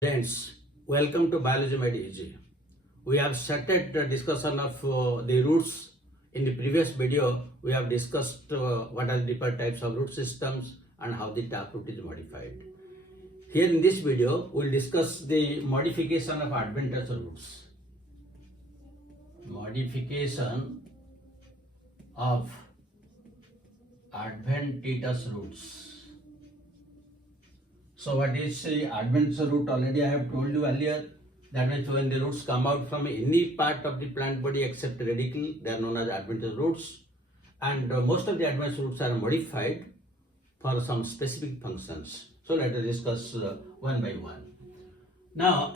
Friends, welcome to Biology Made Easy. We have started the discussion of the roots. In the previous video, we have discussed what are the different types of root systems and how the taproot is modified. Here in this video, we will discuss the modification of adventitious roots. Modification of adventitious roots. So what is the adventitious root? Already I have told you earlier. That means when the roots come out from any part of the plant body except radicle, they are known as adventitious roots. And most of the adventitious roots are modified for some specific functions. So let us discuss one by one. Now,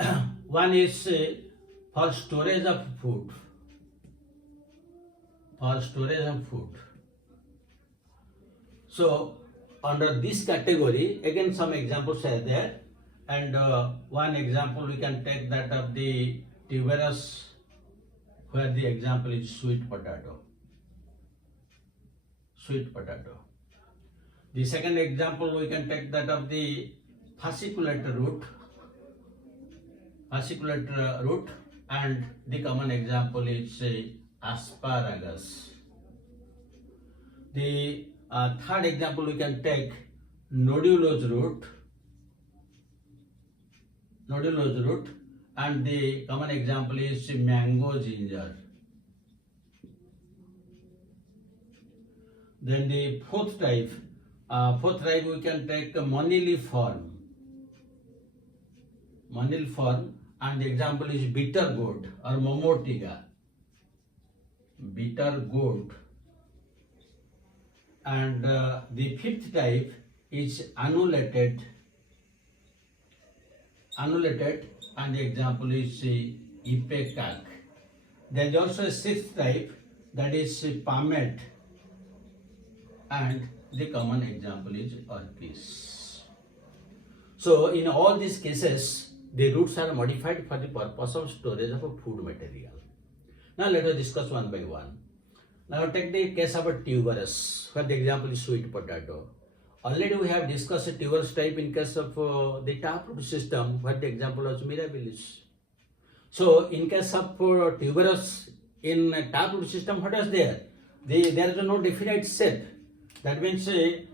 one is for storage of food. For storage of food. So, under this category, again some examples are there, and one example we can take that of the tuberous, where the example is sweet potato. Sweet potato. The second example we can take that of the fasciculate root. Fasciculate root, and the common example is asparagus. The third example we can take nodulose root, and the common example is mango ginger. Then the fourth type we can take moniliform, and the example is bitter gourd or momotiga, bitter gourd. And the fifth type is annulated, and the example is ipecac. There is also a sixth type, that is palmate, and the common example is orchis. So in all these cases, the roots are modified for the purpose of storage of a food material. Now let us discuss one by one. Now take the case of a tuberous, where the example is sweet potato. Already we have discussed a tuberous type in case of the taproot system, where the example was mirabilis. So in case of tuberous in taproot system, what is there? There is no definite shape. That means the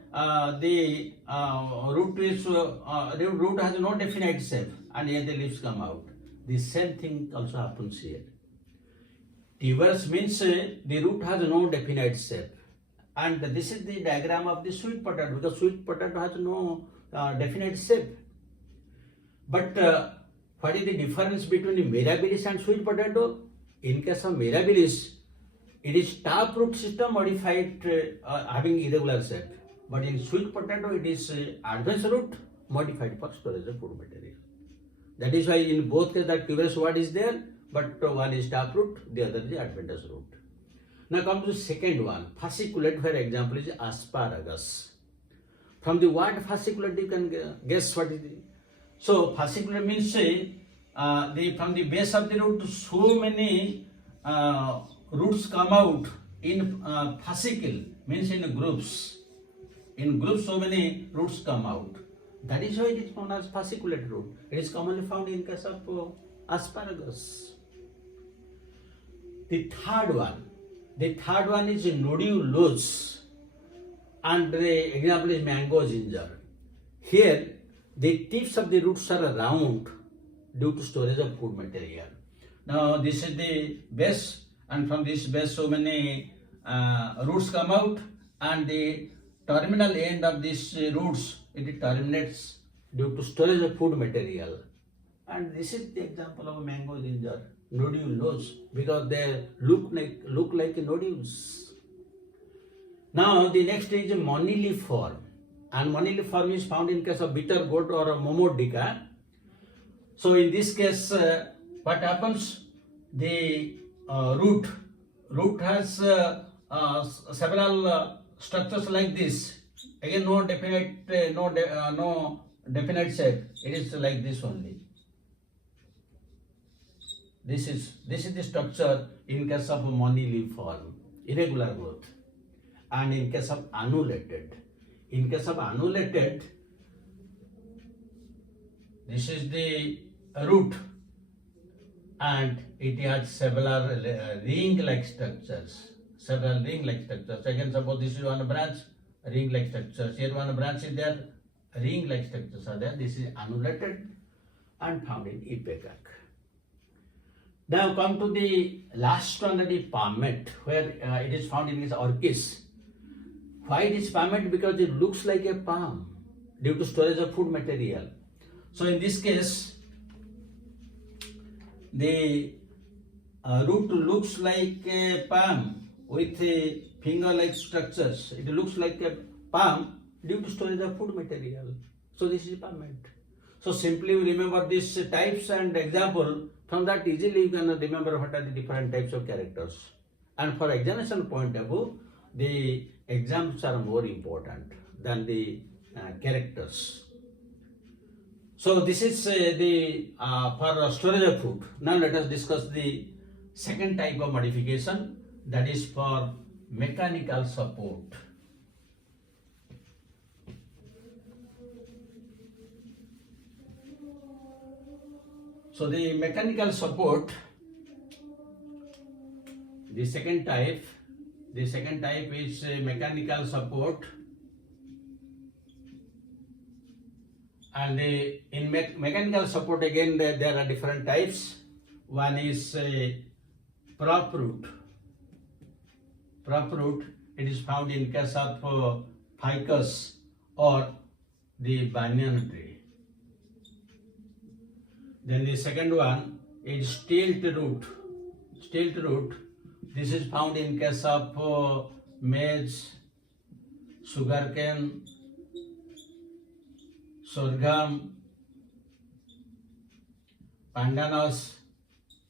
root has no definite shape, and here the leaves come out. The same thing also happens here. Tuberous means the root has no definite shape, and this is the diagram of the sweet potato, because sweet potato has no definite shape. But what is the difference between the mirabilis and sweet potato? In case of mirabilis, it is taproot system modified having irregular shape, but in sweet potato it is adventitious root modified for storage of food material. That is why in both cases that tuberous word is there, but one is taproot, the other is adventitious root. Now come to the second one, fasciculate, where example is asparagus. From the word fasciculate you can guess what it is. So fasciculate means from the base of the root so many roots come out in fascicle, means in groups. In groups so many roots come out. That is why it is known as fasciculate root. It is commonly found in case of asparagus. The third one is nodulose, and the example is mango ginger. Here, the tips of the roots are round due to storage of food material. Now, this is the base, and from this base, so many roots come out, and the terminal end of these roots, it terminates due to storage of food material. And this is the example of mango ginger, nodulose, because they look like nodules. Now the next is moniliform, and moniliform is found in case of bitter gourd or momotiga. So in this case, what happens? The root has several structures like this. Again, no definite shape. It is like this only. This is the structure in case of moniliform, irregular growth, and in case of annulated, This is the root, and it has several ring-like structures. Several ring-like structures. Again, suppose this is one branch, ring-like structures. Here one branch is there, ring-like structures are there. This is annulated and found in ipecac. Now come to the last one, that is palmate, where it is found in this orchis. Why it is palmate? Because it looks like a palm due to storage of food material. So in this case, the root looks like a palm with a finger-like structures. It looks like a palm due to storage of food material. So this is palmate. So simply remember these types and example. From that easily you can remember what are the different types of characters. And for examination point of view, the exams are more important than the characters. So this is for storage of food. Now let us discuss the second type of modification, that is for mechanical support. So the mechanical support, the second type is mechanical support. And in mechanical support, again there are different types. One is prop root. Prop root, it is found in case of ficus or the banyan tree. Then the second one is stilt root. Stilt root, this is found in case of maize, sugarcane, sorghum, pandanus.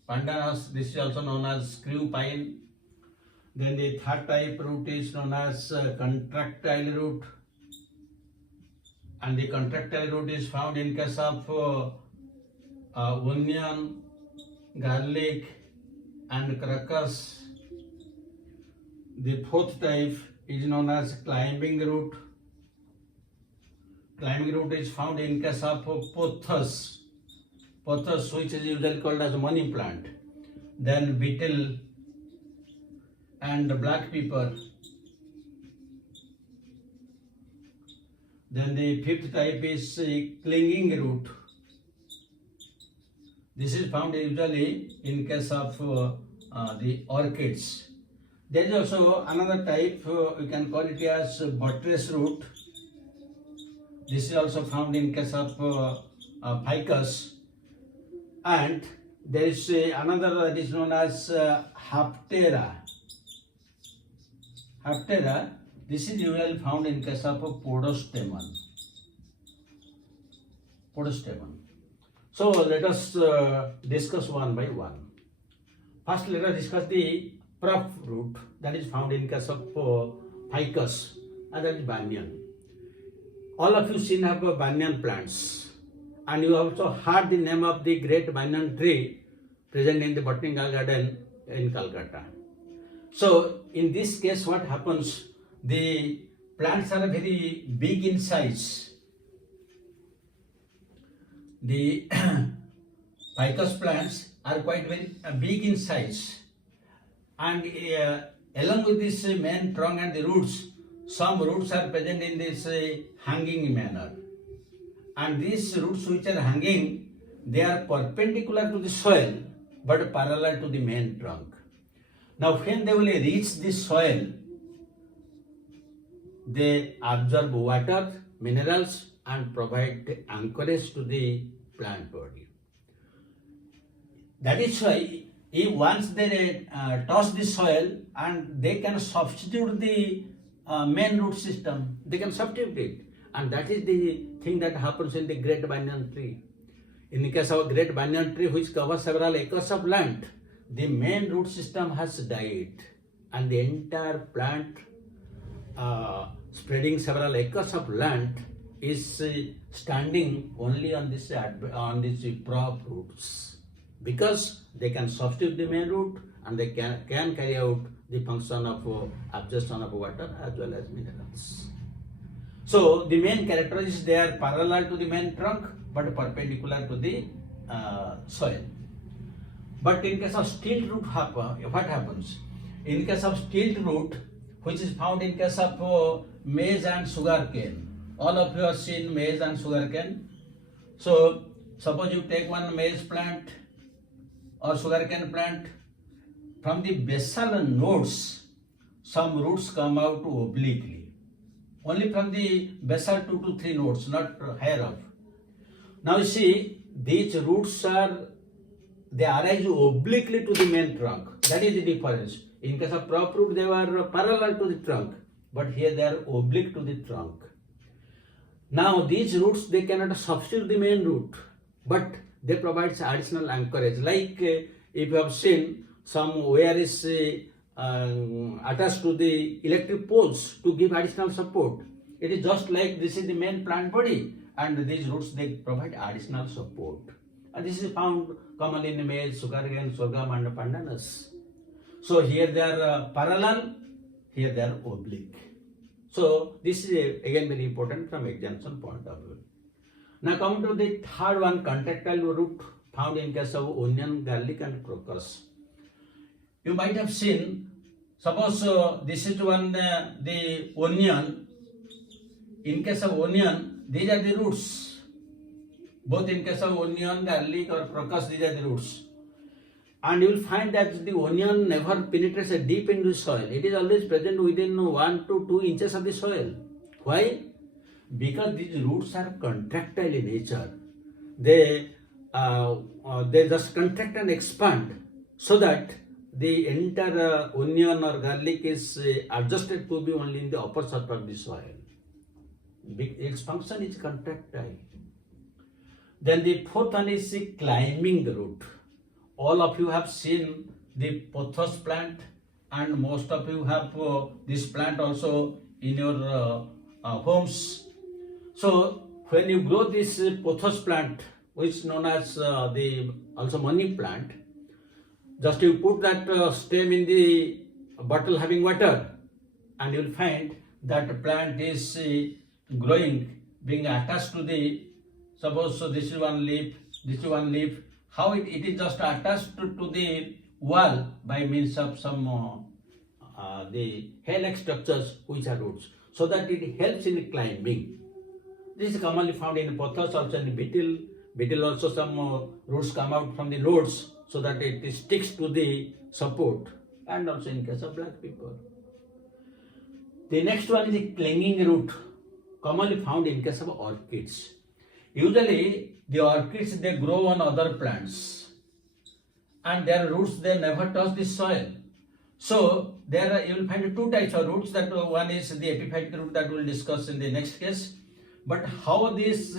Pandanus, this is also known as screw pine. Then the third type root is known as contractile root. And the contractile root is found in case of onion, garlic, and crackers. The fourth type is known as climbing root. Climbing root is found in case of pothos. Pothos, which is usually called as money plant. Then beetle and black pepper. Then the fifth type is clinging root. This is found usually in case of the orchids. There is also another type, we can call it as buttress root. This is also found in case of ficus. And there is another that is known as haptera. Haptera, this is usually found in case of podostemon. Podostemon. So let us discuss one by one. First, let us discuss the prop root, that is found in case of ficus, and that is banyan. All of you seen have banyan plants, and you also heard the name of the great banyan tree present in the botanical garden in Calcutta. So in this case, what happens? The plants are very big in size. The ficus plants are quite very big in size, and along with this main trunk and the roots, some roots are present in this hanging manner, and these roots which are hanging, they are perpendicular to the soil but parallel to the main trunk. Now when they will reach the soil, they absorb water, minerals, and provide anchorage to the plant body. That is why if once they touch the soil, and they can substitute the main root system, they can substitute it. And that is the thing that happens in the great banyan tree. In the case of a great banyan tree which covers several acres of land, the main root system has died, and the entire plant spreading several acres of land is standing only on this prop roots, because they can substitute the main root, and they can carry out the function of absorption of water as well as minerals. So the main characteristics, they are parallel to the main trunk but perpendicular to the soil. But in case of stilt root, what happens? In case of stilt root, which is found in case of maize and sugar cane. All of you have seen maize and sugar cane. So suppose you take one maize plant or sugarcane plant, from the basal nodes, some roots come out obliquely. Only from the basal 2 to 3 nodes, not higher up. Now you see, these roots they arise obliquely to the main trunk. That is the difference. In case of prop root, they were parallel to the trunk, but here they are oblique to the trunk. Now these roots, they cannot substitute the main root, but they provide additional anchorage. Like if you have seen, some wire is attached to the electric poles to give additional support. It is just like this is the main plant body, and these roots, they provide additional support. And this is found commonly in maize, sugarcane, sorghum, and pandanus. So here they are parallel, here they are oblique. So this is again very important from examination point of view. Now come to the third one, contractile root, found in case of onion, garlic, and crocus. You might have seen, suppose this is one, the onion. In case of onion, these are the roots. Both in case of onion, garlic, or crocus, these are the roots. And you will find that the onion never penetrates deep into the soil. It is always present within 1 to 2 inches of the soil. Why? Because these roots are contractile in nature. They just contract and expand so that the entire onion or garlic is adjusted to be only in the upper surface of the soil. Its function is contractile. Then the fourth one is the climbing root. All of you have seen the pothos plant, and most of you have this plant also in your homes. So when you grow this pothos plant, which is known as the also money plant, just you put that stem in the bottle having water, and you will find that the plant is growing, being attached to the, suppose so this is one leaf, this is one leaf. How it is just attached to the wall by means of some the hair-like structures which are roots, so that it helps in climbing. This is commonly found in pothos, also in beetle. Beetle also some roots come out from the roots so that it sticks to the support, and also in case of black pepper. The next one is the clinging root, commonly found in case of orchids. Usually the orchids, they grow on other plants, and their roots, they never touch the soil. So there you will find 2 types of roots. That one is the epiphytic root that we will discuss in the next case. But how this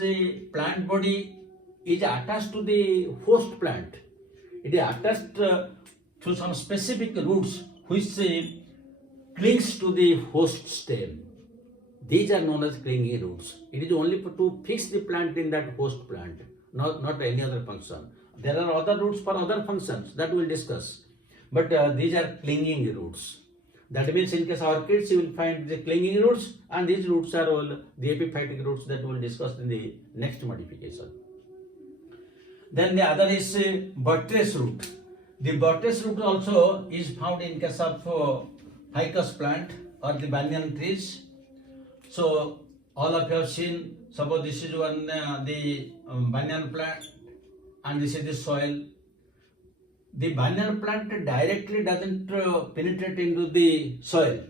plant body is attached to the host plant? It is attached to some specific roots which clings to the host stem. These are known as clinging roots. It is only to fix the plant in that host plant, not any other function. There are other roots for other functions that we will discuss. But these are clinging roots. That means in case of orchids, you will find the clinging roots, and these roots are all the epiphytic roots that we will discuss in the next modification. Then the other is buttress root. The buttress root also is found in case of ficus plant or the banyan trees. So all of you have seen, suppose this is one the banyan plant, and this is the soil. The banyan plant directly doesn't penetrate into the soil.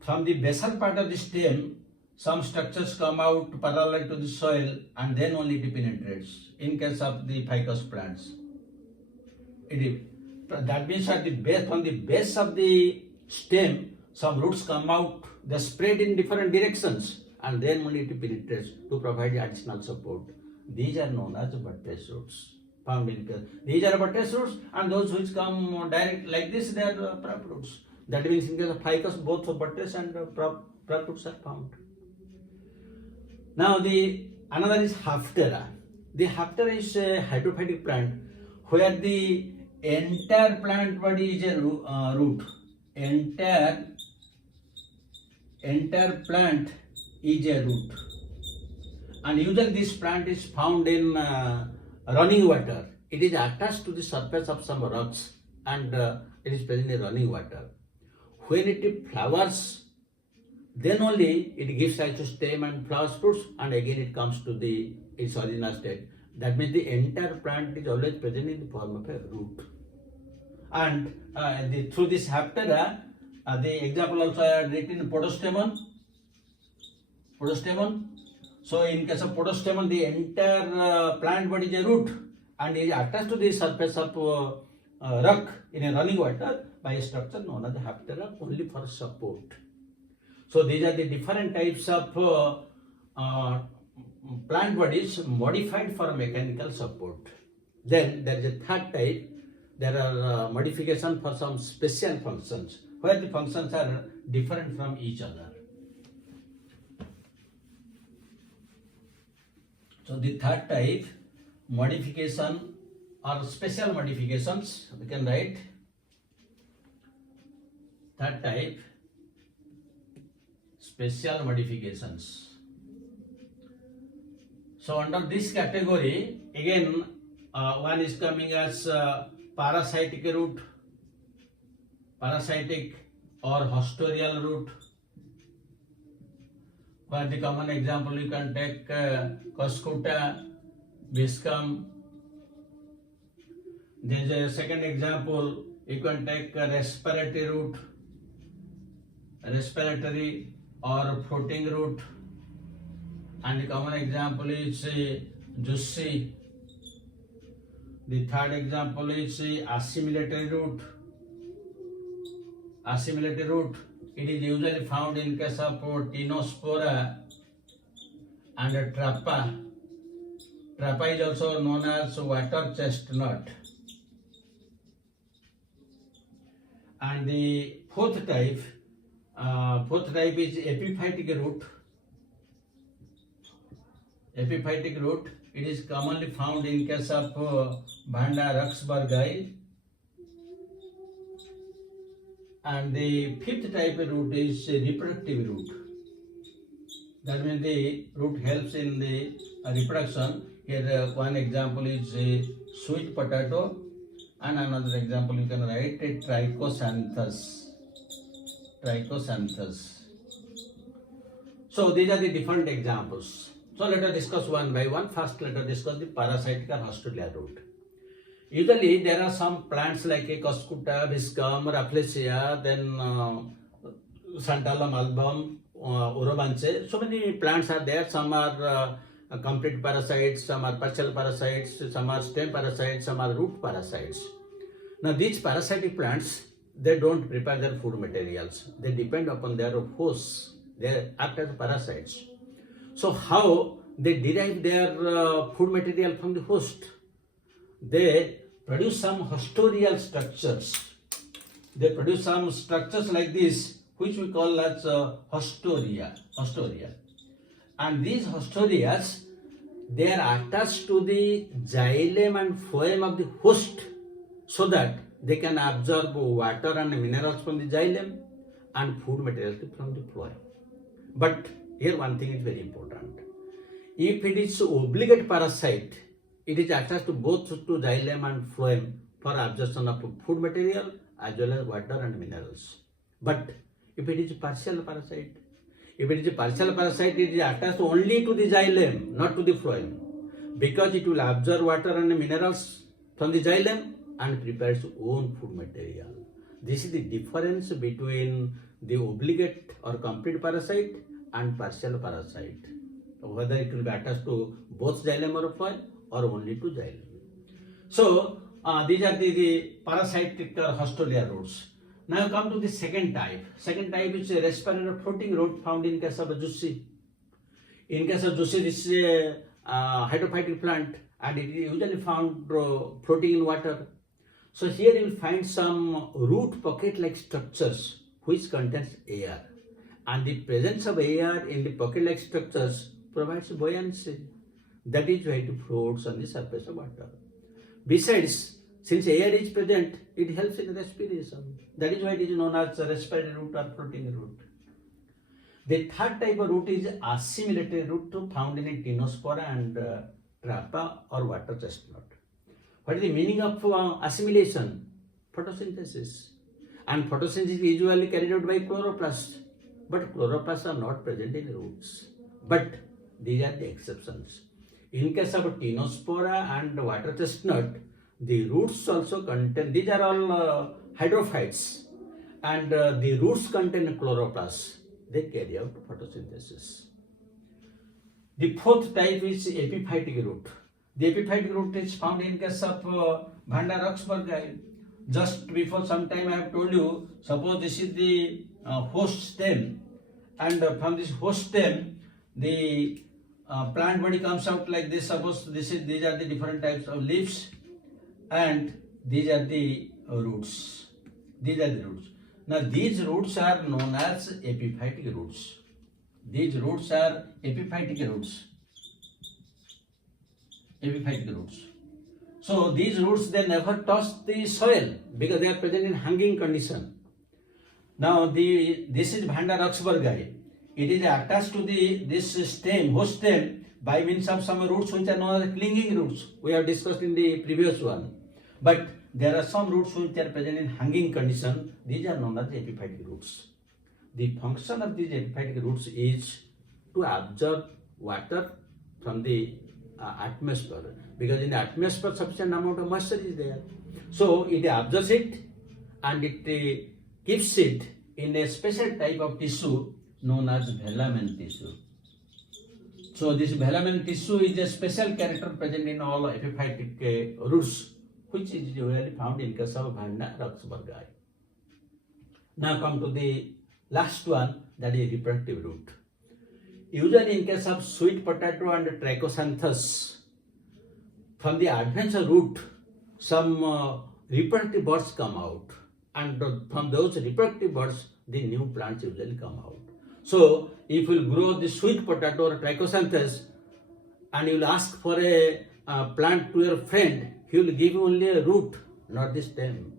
From the basal part of the stem, some structures come out parallel to the soil, and then only it penetrates. In case of the ficus plants, that means at the base, from the base of the stem, some roots come out. They spread in different directions, and then only it penetrates to provide additional support. These are known as buttress roots. Found in case. These are buttress roots, and those which come direct like this, they are prop roots. That means in case of ficus, both buttress and prop roots are found. Now another is Haptera. The Haptera is a hydrophytic plant where the entire plant body is a root. Entire plant is a root. And usually this plant is found in running water. It is attached to the surface of some rocks and it is present in running water. When it flowers, then only it gives rise to stem and flowers, fruits, and again it comes to its original state. That means the entire plant is always present in the form of a root. And through this haptera, the example also I had written podostemon. So in case of podostemon, the entire plant body is a root and is attached to the surface of rock in a running water by a structure known as the haptera, only for support. So these are the different types of plant bodies modified for mechanical support. Then there is a third type. There are modifications for some special functions, where the functions are different from each other. So the third type, modification or special modifications, we can write. Third type, special modifications. So under this category, again, one is coming as parasitic root, parasitic or hostorial root. For the common example, you can take Cuscuta, Viscum. There is a second example, you can take respiratory root, respiratory or floating root. And the common example is Jussi. The third example is assimilatory root. Assimilatory root, it is usually found in case of Tinospora and Trappa. Trappa is also known as water chestnut. And the fourth type is epiphytic root. Epiphytic root, it is commonly found in case of Panda ruxburghi. And the fifth type of root is reproductive root. That means the root helps in the reproduction. Here one example is sweet potato, and another example you can write trichosanthus. Trichosanthus. So these are the different examples. So let us discuss one by one. First, let us discuss the parasitic or hostorial root. Usually, there are some plants like a Cuscuta, Viscum, Rafflesia, then Santalum album, Orobanche. So many plants are there. Some are complete parasites, some are partial parasites, some are stem parasites, some are root parasites. Now, these parasitic plants, they don't prepare their food materials. They depend upon their hosts. They act as parasites. So how they derive their food material from the host? They produce some hostorial structures. They produce some structures like this, which we call as hostoria. And these hostorias, they are attached to the xylem and phloem of the host, so that they can absorb water and minerals from the xylem and food materials from the phloem. But here one thing is very important. If it is obligate parasite, it is attached to both to xylem and phloem for absorption of food material as well as water and minerals. But if it is partial parasite, it is attached only to the xylem, not to the phloem, because it will absorb water and minerals from the xylem and prepare its own food material. This is the difference between the obligate or complete parasite and partial parasite, whether it will be attached to both xylem or phloem or only to xylem. So these are the parasitic or hostorial roots. Now come to the second type. Second type is a respiratory floating root found in case of Jussi. In case of Jussi, this is a hydrophytic plant and it is usually found floating in water. So here you will find some root pocket-like structures which contains air. And the presence of air in the pocket-like structures provides buoyancy. That is why it floats on the surface of water. Besides, since air is present, it helps in respiration. That is why it is known as a respiratory root or floating root. The third type of root is assimilatory root found in Tinospora and Trappa or water chestnut. What is the meaning of assimilation? Photosynthesis. And photosynthesis is usually carried out by chloroplasts. But chloroplasts are not present in roots. But these are the exceptions. In case of Tinospora and water chestnut, the roots also contain, these are all hydrophytes, and the roots contain chloroplasts. They carry out photosynthesis. The fourth type is epiphytic root. The epiphytic root is found in case of Panda roxburghi. Just before some time I have told you, suppose this is the host stem, and from this host stem, the plant body comes out like this. Suppose these are the different types of leaves, and these are the roots. These are the roots. Now these roots are known as epiphytic roots. These roots are epiphytic roots. Epiphytic roots. So these roots, they never touch the soil because they are present in hanging condition. Now this is Panda roxburghi. It is attached to this stem, host stem, by means of some roots which are known as clinging roots. We have discussed in the previous one. But there are some roots which are present in hanging condition. These are known as epiphytic roots. The function of these epiphytic roots is to absorb water from the atmosphere, because in the atmosphere sufficient amount of moisture is there. So it absorbs it and it keeps it in a special type of tissue known as velamen tissue. So this velamen tissue is a special character present in all epiphytic roots, which is usually found in case of Panda roxburghi. Now come to the last one, that is reproductive root. Usually in case of sweet potato and trichosanthus, from the adventitious root, some reproductive buds come out, and from those reproductive buds, the new plants usually come out. So if you grow the sweet potato or trichosanthus, and you will ask for a plant to your friend, he will give you only a root, not the stem,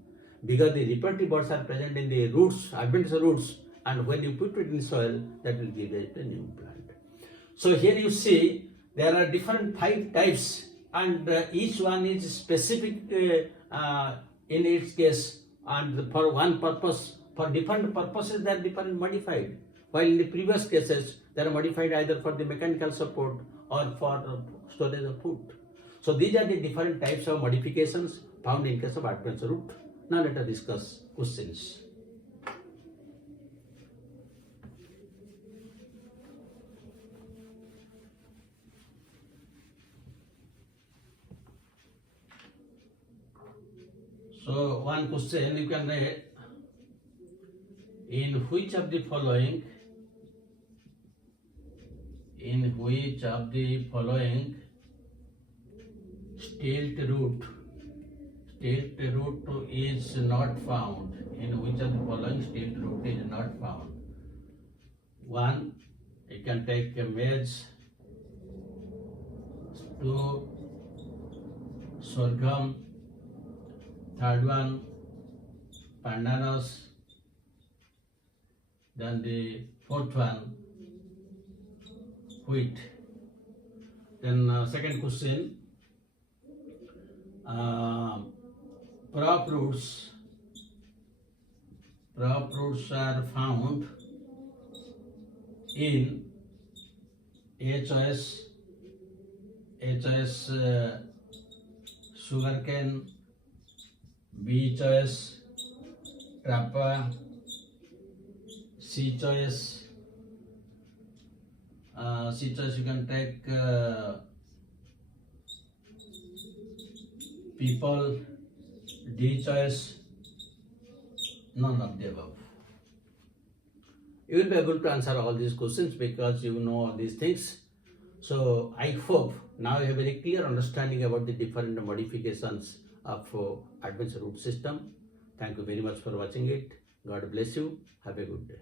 because the reproductive buds are present in the roots, adventitious roots, and when you put it in soil, that will give it a new plant. So here you see there are different 5 types, and each one is specific in its case, and for one purpose, for different purposes they are different modified. While in the previous cases they are modified either for the mechanical support or for storage of food. So these are the different types of modifications found in case of adventitious root. Now let us discuss questions. So one question you can write: in which of the following stilt root is not found? In which of the following stilt root is not found? One, you can take maize. 2, sorghum. Third one, pandanus. Then the fourth one, wheat. Then second question, crop roots are found in A choice sugarcane, B choice trappa, C choice you can take people, D choice none of the above. You will be able to answer all these questions because you know all these things. So I hope now you have a very clear understanding about the different modifications of adventitious root system. Thank you very much for watching it. God bless you. Have a good day.